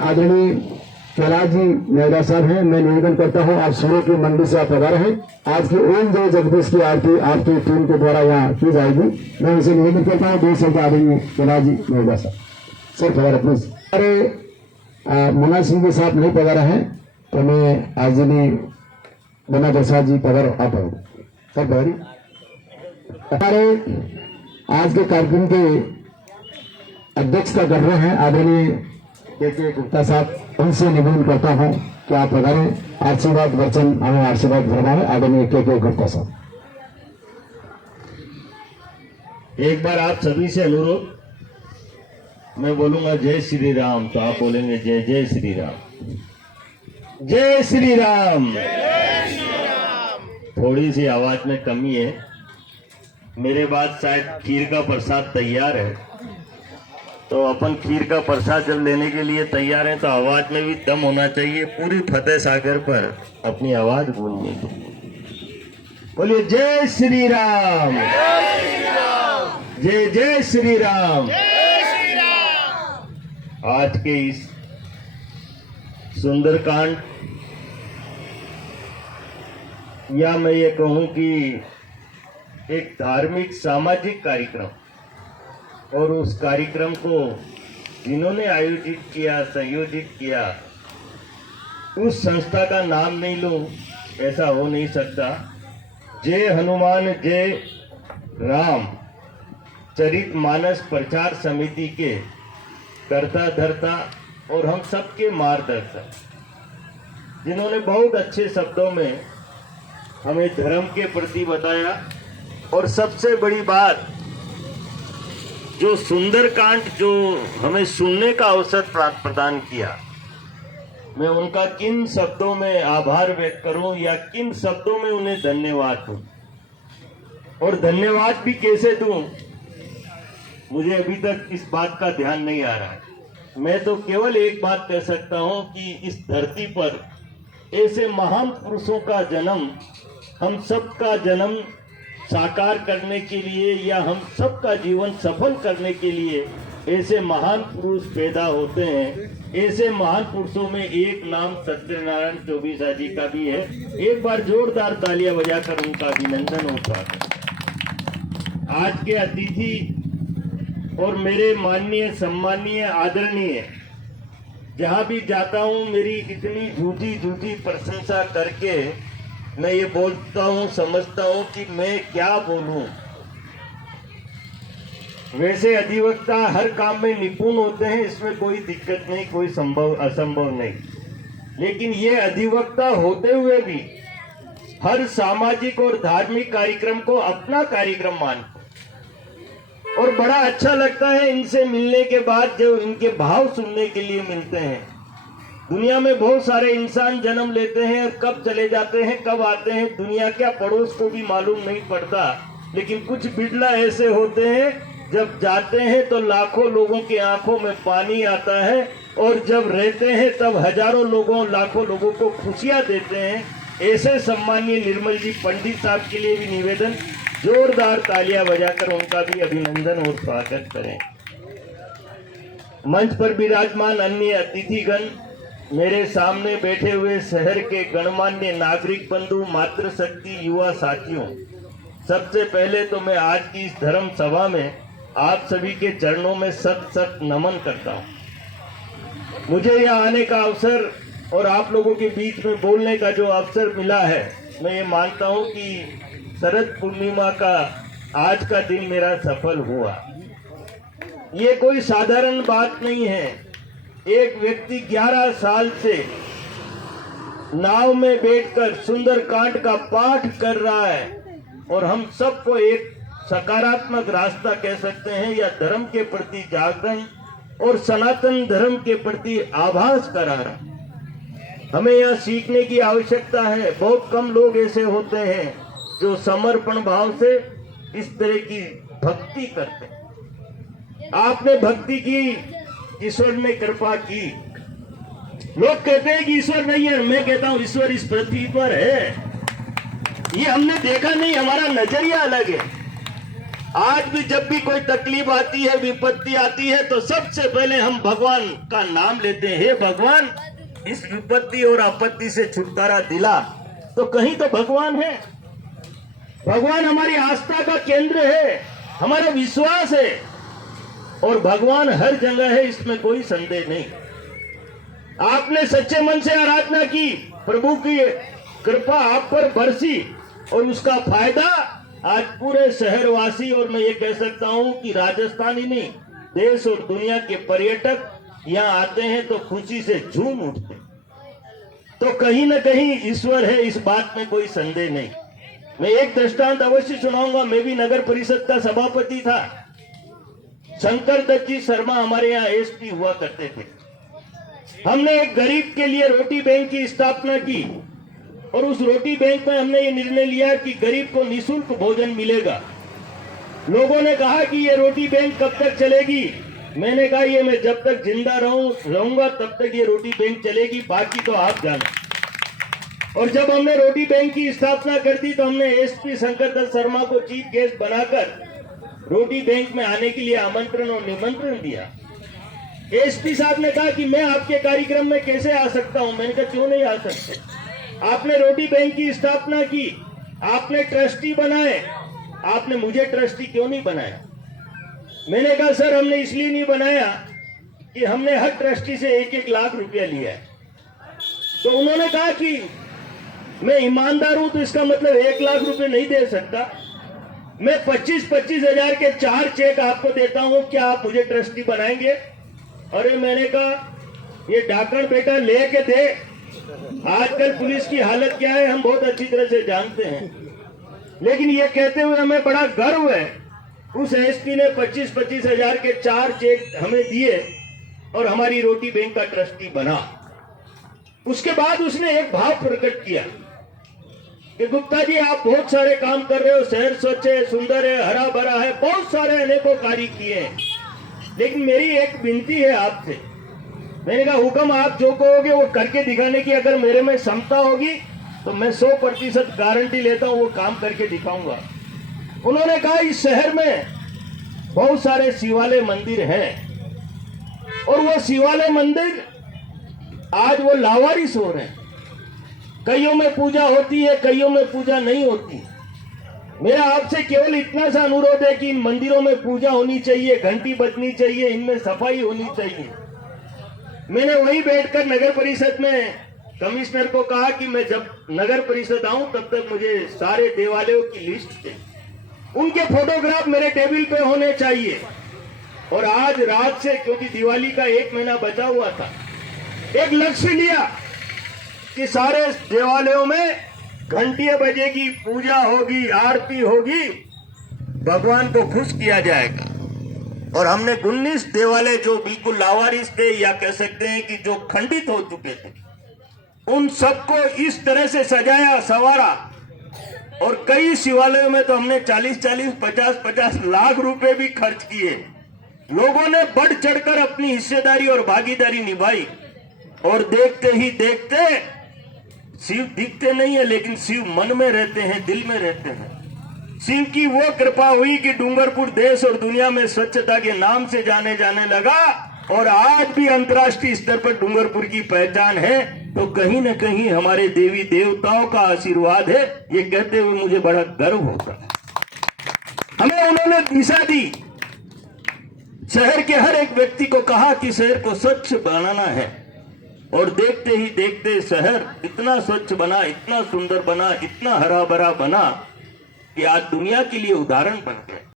आदरणीय कैलाश जी मेहरा साहब हैं। मैं निवेदन करता हूं आप सूर्य की मंडी से आप पधारे हैं। आज की ओम जय जगदीश की आरती आपकी टीम के द्वारा यहाँ की जाएगी। मैं उनसे निवेदन करता हूँ 2 शब्द आदरणीय कैलाश जी मेहरा साहब सर पधारे प्लीज। अरे मुन्ना सिंह जी साहब नहीं पधारा है तो मैं आजनी बना प्रसाद जी पधारो आप सर पधारी। हमारे आज के कार्यक्रम के अध्यक्षता कर रहे हैं आदरणीय के गुप्ता साहब, उनसे निवेदन करता हूं कि आप पधारें, आशीर्वाद वचन हमें आशीर्वाद फरमाए। आदरणीय के गुप्ता साहब। एक बार आप सभी से अनुरोध, मैं बोलूंगा जय श्री राम तो आप बोलेंगे जय जय श्री राम। जय श्री राम। थोड़ी सी आवाज में कमी है, मेरे बाद शायद खीर का प्रसाद तैयार है, तो अपन खीर का प्रसाद जब लेने के लिए तैयार हैं तो आवाज में भी दम होना चाहिए। पूरी फतेह सागर पर अपनी आवाज गूंजनी चाहिए। बोलिए जय श्री राम, जय जय श्री राम। आज के इस सुंदरकांड या मैं ये कहूं कि एक धार्मिक सामाजिक कार्यक्रम, और उस कार्यक्रम को जिन्होंने आयोजित किया, संयोजित किया, उस संस्था का नाम नहीं लूं ऐसा हो नहीं सकता। जय हनुमान जय राम चरित मानस प्रचार समिति के कर्ता धर्ता और हम सबके मार्गदर्शक, जिन्होंने बहुत अच्छे शब्दों में हमें धर्म के प्रति बताया। और सबसे बड़ी बात, जो सुंदरकांड जो हमें सुनने का अवसर प्रदान किया, मैं उनका किन शब्दों में आभार व्यक्त करूं या किन शब्दों में उन्हें धन्यवाद दूं, और धन्यवाद भी कैसे दूं, मुझे अभी तक इस बात का ध्यान नहीं आ रहा है। मैं तो केवल एक बात कह सकता हूं कि इस धरती पर ऐसे महान पुरुषों का जन्म, हम सबका जन्म साकार करने के लिए या हम सबका जीवन सफल करने के लिए ऐसे महान पुरुष पैदा होते हैं। ऐसे महान पुरुषों में एक नाम सत्यनारायण चौबीसा जी का भी है। एक बार जोरदार तालियां बजाकर उनका अभिनंदन होता है। आज के अतिथि और मेरे माननीय सम्मानीय आदरणीय, जहां भी जाता हूं मेरी इतनी झूठी प्रशंसा करके मैं ये बोलता हूं, समझता हूं कि मैं क्या बोलूं। वैसे अधिवक्ता हर काम में निपुण होते हैं, इसमें कोई दिक्कत नहीं, कोई असंभव नहीं, लेकिन ये अधिवक्ता होते हुए भी हर सामाजिक और धार्मिक कार्यक्रम को अपना कार्यक्रम मानते, और बड़ा अच्छा लगता है इनसे मिलने के बाद जो इनके भाव सुनने के लिए मिलते हैं। दुनिया में बहुत सारे इंसान जन्म लेते हैं और कब चले जाते हैं, कब आते हैं, दुनिया क्या पड़ोस को भी मालूम नहीं पड़ता। लेकिन कुछ बिरला ऐसे होते हैं, जब जाते हैं तो लाखों लोगों की आंखों में पानी आता है, और जब रहते हैं तब हजारों लोगों, लाखों लोगों को खुशियां देते हैं। ऐसे सम्मानीय निर्मल जी पंडित साहब के लिए भी निवेदन, जोरदार तालियां बजाकर उनका भी अभिनंदन और स्वागत करें। मंच पर विराजमान अन्य अतिथिगण, मेरे सामने बैठे हुए शहर के गणमान्य नागरिक बंधु, मातृशक्ति युवा साथियों, सबसे पहले तो मैं आज की इस धर्म सभा में आप सभी के चरणों में सत सत नमन करता हूं। मुझे यहाँ आने का अवसर और आप लोगों के बीच में बोलने का जो अवसर मिला है, मैं ये मानता हूं कि शरद पूर्णिमा का आज का दिन मेरा सफल हुआ। ये कोई साधारण बात नहीं है। एक व्यक्ति 11 साल से नाव में बैठकर सुंदरकांड का पाठ कर रहा है, और हम सबको एक सकारात्मक रास्ता कह सकते हैं, या धर्म के प्रति जागरण और सनातन धर्म के प्रति आभास करा रहा है। हमें यह सीखने की आवश्यकता है। बहुत कम लोग ऐसे होते हैं जो समर्पण भाव से इस तरह की भक्ति करते हैं। आपने भक्ति की, ईश्वर ने कृपा की। लोग कहते हैं कि ईश्वर नहीं है, मैं कहता हूं ईश्वर इस पृथ्वी पर है। ये हमने देखा नहीं, हमारा नजरिया अलग है। आज भी जब भी कोई तकलीफ आती है, विपत्ति आती है, तो सबसे पहले हम भगवान का नाम लेते हैं। हे भगवान, इस विपत्ति और आपत्ति से छुटकारा दिला। तो कहीं तो भगवान है। भगवान हमारी आस्था का केंद्र है, हमारा विश्वास है, और भगवान हर जगह है, इसमें कोई संदेह नहीं। आपने सच्चे मन से आराधना की, प्रभु की कृपा आप पर बरसी, और उसका फायदा आज पूरे शहरवासी, और मैं ये कह सकता हूं कि राजस्थान ही नहीं, देश और दुनिया के पर्यटक यहाँ आते हैं तो खुशी से झूम उठते। तो कहीं न कहीं ईश्वर है, इस बात में कोई संदेह नहीं। मैं एक दृष्टांत अवश्य सुनाऊंगा। मैं भी नगर परिषद का सभापति था। शंकर दत्त जी शर्मा हमारे यहाँ एसपी हुआ करते थे। हमने एक गरीब के लिए रोटी बैंक की स्थापना की, और उस रोटी बैंक में हमने ये निर्णय लिया कि गरीब को निःशुल्क भोजन मिलेगा। लोगों ने कहा कि ये रोटी बैंक कब तक चलेगी? मैंने कहा ये मैं जब तक जिंदा रहूंगा तब तक ये रोटी बैंक चलेगी, बाकी तो आप जाना। और जब हमने रोटी बैंक की स्थापना कर दी तो हमने एसपी शंकर दत्त शर्मा को चीफ गेस्ट बनाकर रोटी बैंक में आने के लिए आमंत्रण और निमंत्रण दिया। एसपी साहब ने कहा कि मैं आपके कार्यक्रम में कैसे आ सकता हूं? मैंने कहा क्यों नहीं आ सकते? आपने रोटी बैंक की स्थापना की, आपने ट्रस्टी बनाए, आपने मुझे ट्रस्टी क्यों नहीं बनाया? मैंने कहा सर हमने इसलिए नहीं बनाया कि हमने हर ट्रस्टी से 1-1 लाख रुपया लिया है। तो उन्होंने कहा कि मैं ईमानदार हूं तो इसका मतलब 1 लाख रुपए नहीं दे सकता। मैं 25-25 हजार के 4 चेक आपको देता हूं, क्या आप मुझे ट्रस्टी बनाएंगे? अरे मैंने कहा ये डाकण बेटा ले के दे। आजकल पुलिस की हालत क्या है हम बहुत अच्छी तरह से जानते हैं। लेकिन ये कहते हुए हमें बड़ा गर्व है, उस एसपी ने 25-25 हजार के 4 चेक हमें दिए और हमारी रोटी बैंक का ट्रस्टी बना। उसके बाद उसने एक भाव प्रकट किया कि गुप्ता जी आप बहुत सारे काम कर रहे हो, शहर स्वच्छ है, सुंदर है, हरा भरा है, बहुत सारे अनेकों कार्य किए हैं, लेकिन मेरी एक विनती है आपसे। मैंने कहा हुक्म, आप जो कहोगे वो करके दिखाने की अगर मेरे में क्षमता होगी तो मैं 100% गारंटी लेता हूं वो काम करके दिखाऊंगा। उन्होंने कहा इस शहर में बहुत सारे शिवालय मंदिर हैं और वो शिवालय मंदिर आज वो लावारिस हो रहे हैं। कईयों में पूजा होती है, कईयों में पूजा नहीं होती। मेरा आपसे केवल इतना सा अनुरोध है कि इन मंदिरों में पूजा होनी चाहिए, घंटी बजनी चाहिए, इनमें सफाई होनी चाहिए। मैंने वहीं बैठकर नगर परिषद में कमिश्नर को कहा कि मैं जब नगर परिषद आऊं तब तक मुझे सारे देवालयों की लिस्ट चाहिए, उनके फोटोग्राफ मेरे टेबल पे होने चाहिए। और आज रात से, क्योंकि दिवाली का 1 महीना बचा हुआ था, एक लक्ष्य लिया कि सारे देवालयों में घंटियां बजेगी, पूजा होगी, आरती होगी, भगवान को खुश किया जाएगा। और हमने 19 देवालय जो बिल्कुल लावारिस थे या कह सकते हैं कि जो खंडित हो चुके थे, उन सबको इस तरह से सजाया संवारा। और कई शिवालयों में तो हमने 40-40, 50-50 लाख रुपए भी खर्च किए। लोगों ने बढ़ चढ़कर अपनी हिस्सेदारी और भागीदारी निभाई। और देखते ही देखते शिव दिखते नहीं है, लेकिन शिव मन में रहते हैं, दिल में रहते हैं। शिव की वो कृपा हुई कि डूंगरपुर देश और दुनिया में स्वच्छता के नाम से जाने लगा, और आज भी अंतर्राष्ट्रीय स्तर पर डूंगरपुर की पहचान है। तो कहीं न कहीं हमारे देवी देवताओं का आशीर्वाद है, ये कहते हुए मुझे बड़ा गर्व होता है। हमें उन्होंने दिशा दी। शहर के हर एक व्यक्ति को कहा कि शहर को स्वच्छ बनाना है, और देखते ही देखते शहर इतना स्वच्छ बना, इतना सुंदर बना, इतना हरा भरा बना कि आज दुनिया के लिए उदाहरण बन गया।